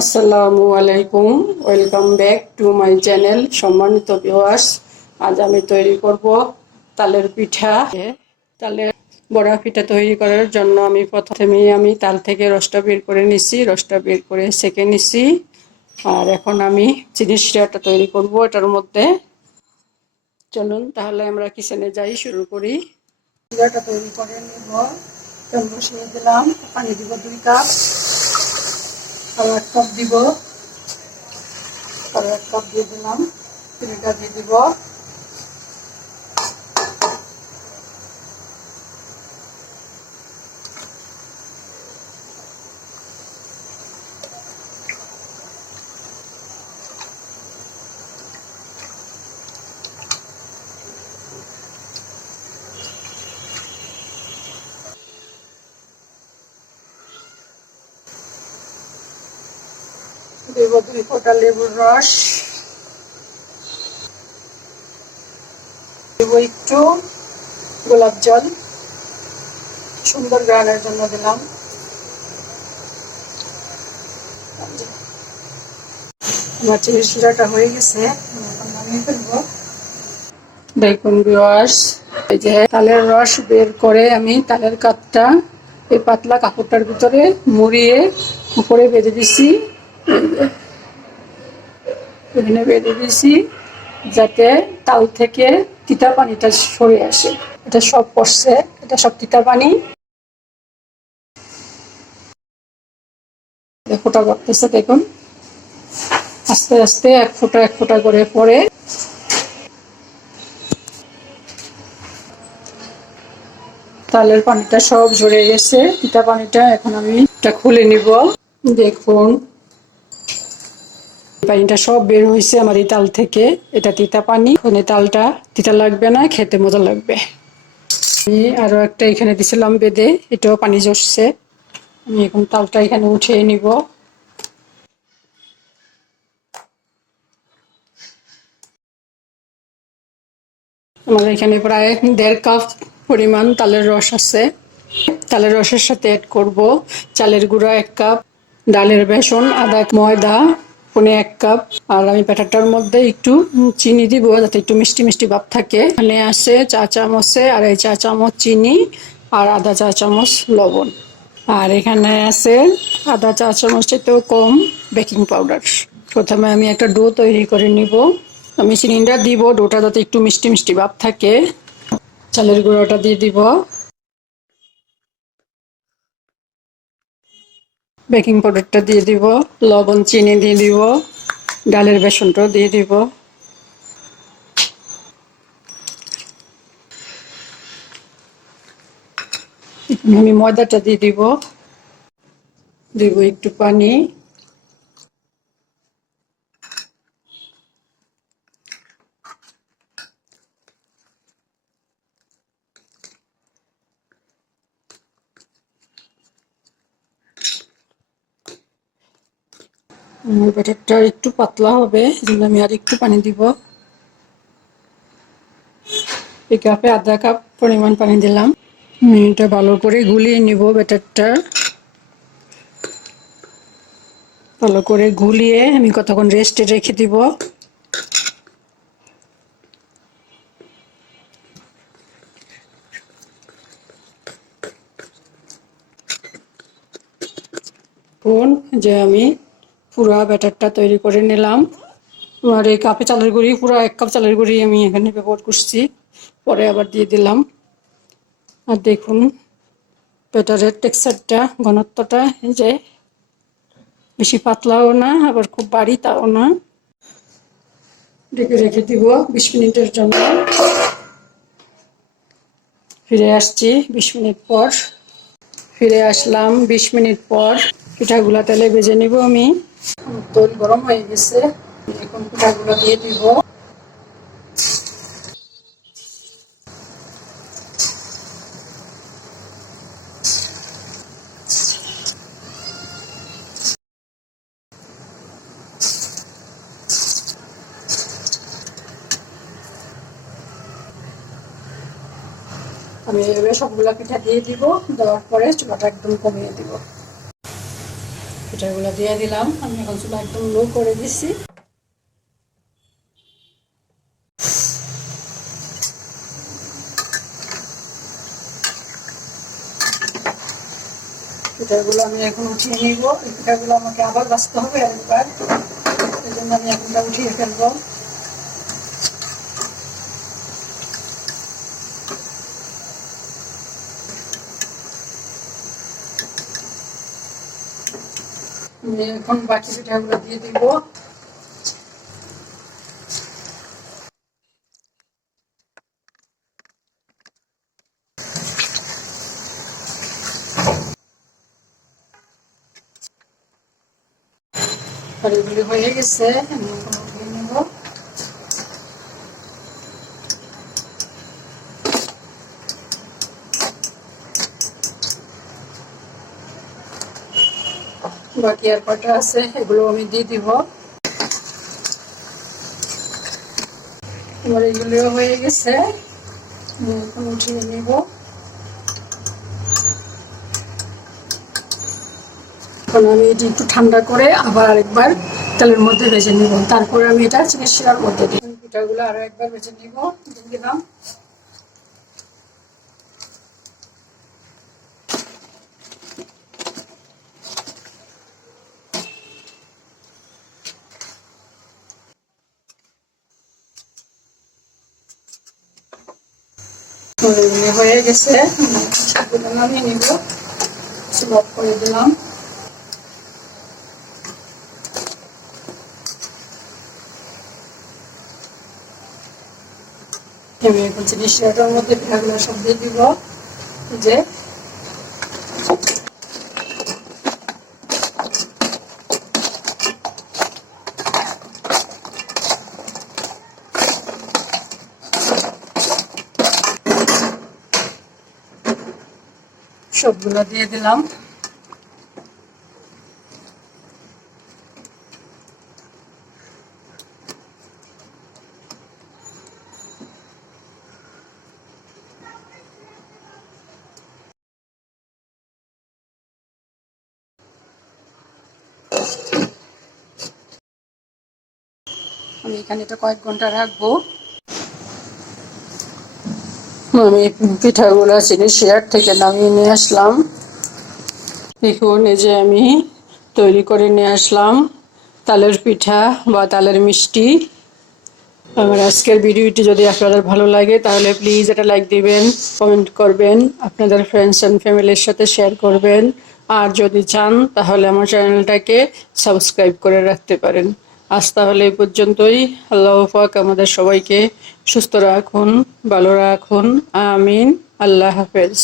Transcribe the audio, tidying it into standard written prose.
আসসালামু আলাইকুম, welcome back to my channel. সম্মানিত ভিউয়ার্স, আজ আমি তৈরি করব তালের পিঠা। তালের বড়া পিঠা তৈরি করার জন্য আমি প্রথমেই তাল থেকে রসটা বের করে নিছি, রসটা বের করে সেঁকে নিছি। আর এখন আমি চিনি শিরাটা তৈরি করব এটার মধ্যে। চলুন তাহলে আমরা কিচেনে যাই, শুরু করি। শিরাটা তৈরি করে নিব। তেল বসিয়ে দিলাম, পানি দিব 2 কাপ, আর 1 কাপ দিব, আর 1 কাপ দিয়ে দিলাম। চিনিটা দিয়ে দিব। দেব 2 ফোঁটা লেবুর রস, দেব একটু গোলাপ জল, সুন্দর গানের জন্য দিলাম। আমার চিনি শিরাটা হয়ে গেছে, এখন নামিয়ে ফেলবো। দেখুন ভিউয়ার্স, এই যে তালের রস বের করে আমি তালের কাপটা এই পাতলা কাপড়টার ভিতরে মুড়িয়ে উপরে বেঁধে দিছি। এখানে বেঁধে দিছি যাতে তাল থেকে তিতা পানিটা সরে আসে। এটা সব পড়ছে, এটা সব তিতা পানি। ফোঁটা করতেছে, দেখুন আস্তে আস্তে এক ফোঁটা করে পড়ে। তালের পানিটা সব ঝরে গেছে, তিতা পানিটা। এখন আমি এটা খুলে নিব। দেখুন পানিটা সব বের হয়েছে আমার এই তাল থেকে। এটা তিতা পানি, ওখানে তালটা তিতা লাগবে না, খেতে মজা লাগবে। আমি আরো একটা এখানে দিছিলাম বেঁধে, এটাও পানি ঝরছে। আমি এখন তালটা এখানে উঠিয়ে নিব। আমার এখানে প্রায় 1.5 কাপ পরিমাণ তালের রস আছে। তালের রসের সাথে অ্যাড করব চালের গুঁড়া 1 কাপ, ডালের বেসন আদা, ময়দা 1 কাপ। আর আমি ব্যাটারটার মধ্যে একটু চিনি দিব যাতে একটু মিষ্টি মিষ্টি ভাব থাকে। এখানে আছে 4 চামচে 2.5 চা চামচ চিনি আর আধা চা চামচ লবণ। আর এখানে আছে আধা চা চামচেরও কম বেকিং পাউডার। প্রথমে আমি একটা ডো তৈরি করে নিব। আমি চিনিটা দিব ডোটা যাতে একটু মিষ্টি মিষ্টি ভাব থাকে। চালের গুঁড়োটা দিয়ে দিব, বেকিং পাউডারটা দিয়ে দিব, লবণ চিনি দিয়ে দিব, ডালের বেসনটাও দিয়ে দিব। আমি ময়দাটা দিয়ে দিব, দিব একটু পানি। ব্যাটারটা একটু পাতলা হবে, এজন্য আমি আর একটু পানি দিব। এই কাপে আধা কাপ পরিমাণ পানি দিলাম। এটা ভালো করে গুলিয়ে নিব। ব্যাটারটা ভালো করে গুলিয়ে আমি কতক্ষণ রেস্টে রেখে দিব। যে আমি পুরা ব্যাটারটা তৈরি করে নিলাম। আর এই কাপে চালের গুঁড়ি, পুরো 1 কাপ চালের গুঁড়ি আমি এখানে ব্যবহার করছি, পরে আবার দিয়ে দিলাম। আর দেখুন ব্যাটারের টেক্সচারটা, ঘনত্বটা, এই যে বেশি পাতলাও না আবার খুব বাড়ি তাও না। ঢেকে রেখে দিব 20 মিনিটের জন্য। ফিরে আসছি 20 মিনিট পর। ফিরে আসলাম 20 মিনিট পর। পিঠাগুলা তেলে ভেজে নিব আমি। তেল গরম হয়ে গেছে, এখন পিঠাগুলো দিয়ে দিব। আমি এভাবে সবগুলা পিঠা দিয়ে দিব। দেওয়ার পরে চুলাটা একদম কমিয়ে দিব। পিঠাগুলো দিয়ে দিলাম। আমি এখন চুলা একদম লো করে দিছি। পিঠাগুলো আমি এখন উঠিয়ে নিব। এই পিঠাগুলো আমাকে আবার ভাজতে হবে আরেকবার, এই জন্য আমি এখনটা উঠিয়ে ফেলবো। আমি এখন বাকি পিঠাগুলো দিয়ে দিব। আর এগুলি হয়ে গেছে, আমি এখন উঠিয়ে নেব। বাকি আর কটা আছে, এগুলো আমি দিয়ে দিব। এবার এগুলিও হয়ে গেছে, আমি এখন উঠিয়ে নিব। এখন আমি এটি একটু ঠান্ডা করে আবার আরেকবার তেলের মধ্যে ভেজে নিব। তারপরে আমি এটা চিনি শিরার মধ্যে দিই। পিঠাগুলো আরো একবার ভেজে নিব, দিয়ে দিলাম। হয়ে গেছে, সবগুলো নামিয়ে নিব। অফ করে দিলাম। আমি এখন চিনি শিরাটার মধ্যে পিঠাগুলো সব দিয়ে দিব। যে সবগুলো দিয়ে দিলাম। আমি এখানে এটা কয়েক ঘন্টা রাখবো। আমি পিঠাগুলো চিনি শিরার থেকে নামিয়ে নিয়ে আসলাম। দেখুন, এই যে আমি তৈরি করে নিয়ে আসলাম তালের পিঠা বা তালের মিষ্টি। আমার আজকের ভিডিওটি যদি আপনাদের ভালো লাগে তাহলে প্লিজ এটা লাইক দিবেন, কমেন্ট করবেন, আপনাদের ফ্রেন্ডস অ্যান্ড ফ্যামিলির সাথে শেয়ার করবেন। আর যদি চান তাহলে আমার চ্যানেলটাকে সাবস্ক্রাইব করে রাখতে পারেন। আজ তাহলে এই পর্যন্তই। আল্লাহ পাক আমাদের সবাইকে সুস্থ রাখুন, ভালো রাখুন। আমিন। আল্লাহ হাফেজ।